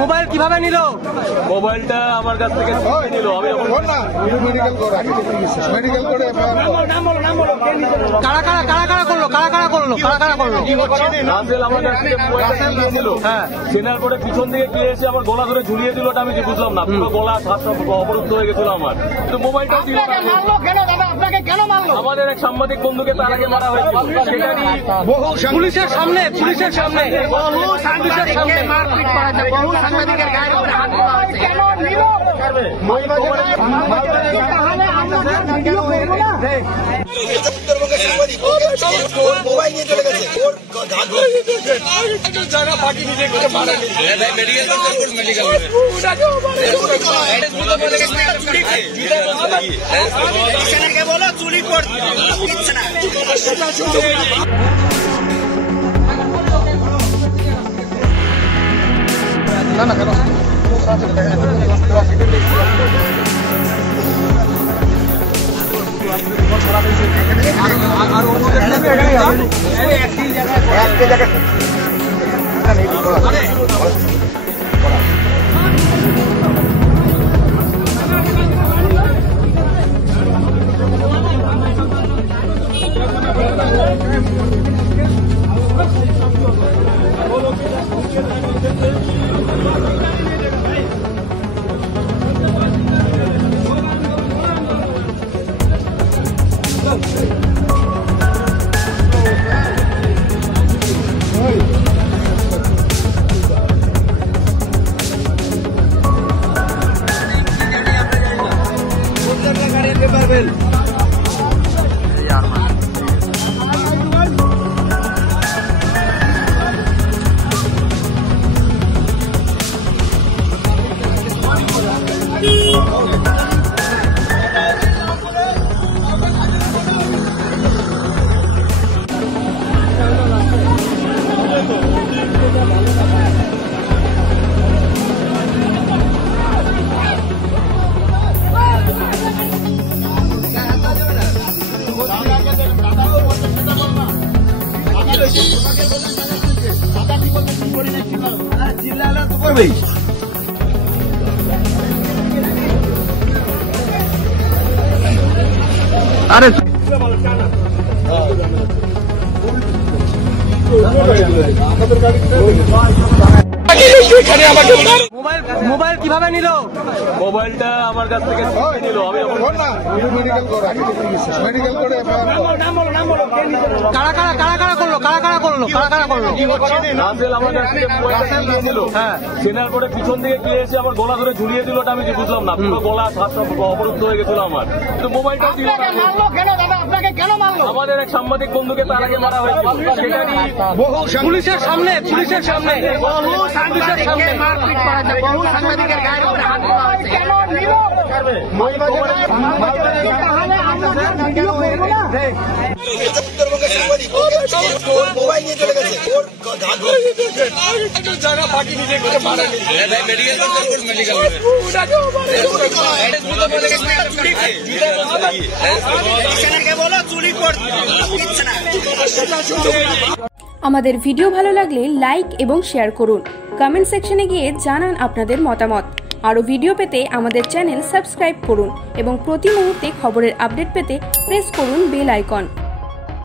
Mobile কিভাবে নিল? মোবাইলটা আমার কাছ থেকে নিল। আমি কারা করলো? রাসেল আমার কাছ থেকে মোবাইলটা নিয়ে নিল। হ্যাঁ, কেনার পরে পিছন থেকে কে এসে আমার গলা ধরে ঝুলিয়ে দিল, ওটা আমি বুঝলাম না। পুরো গলা হাত অবরুদ্ধ হয়ে গেছিল আমার। তো মোবাইলটাও দিল। আমাদের এক সাংবাদিক বন্ধুকে তার আগে মারা হয়েছিল। পুলিশের সামনে মোবাইল নিয়ে চলে গেছে। বলো চুরি করছে না। আরে মোবাইল কিভাবে নিল? মোবাইলটা আমার কাছ থেকে নিল। আমি কারা করলো? রাসেল আমার কাছ থেকে মোবাইলটা নিয়ে নিল। হ্যাঁ, কেনার পরে পিছন থেকে কে এসে আমার গলা ধরে ঝুলিয়ে দিল, ওটা আমি বুঝলাম না। পুরো গলা হাত অবরুদ্ধ হয়ে গেছিল আমার। তো মোবাইলটাও দিল। আমাদের এক সাংবাদিক বন্ধুকে তার আগে মারা হয়েছিল। পুলিশের সামনে মোবাইল নিয়ে চলে গেছে। বলো চুরি করছে না। আমাদের ভিডিও ভালো লাগলে লাইক এবং শেয়ার করুন। কমেন্ট সেকশনে গিয়ে জানান আপনাদের মতামত। আরও ভিডিও পেতে আমাদের চ্যানেল সাবস্ক্রাইব করুন এবং প্রতি মুহূর্তে খবরের আপডেট পেতে প্রেস করুন বেল আইকন।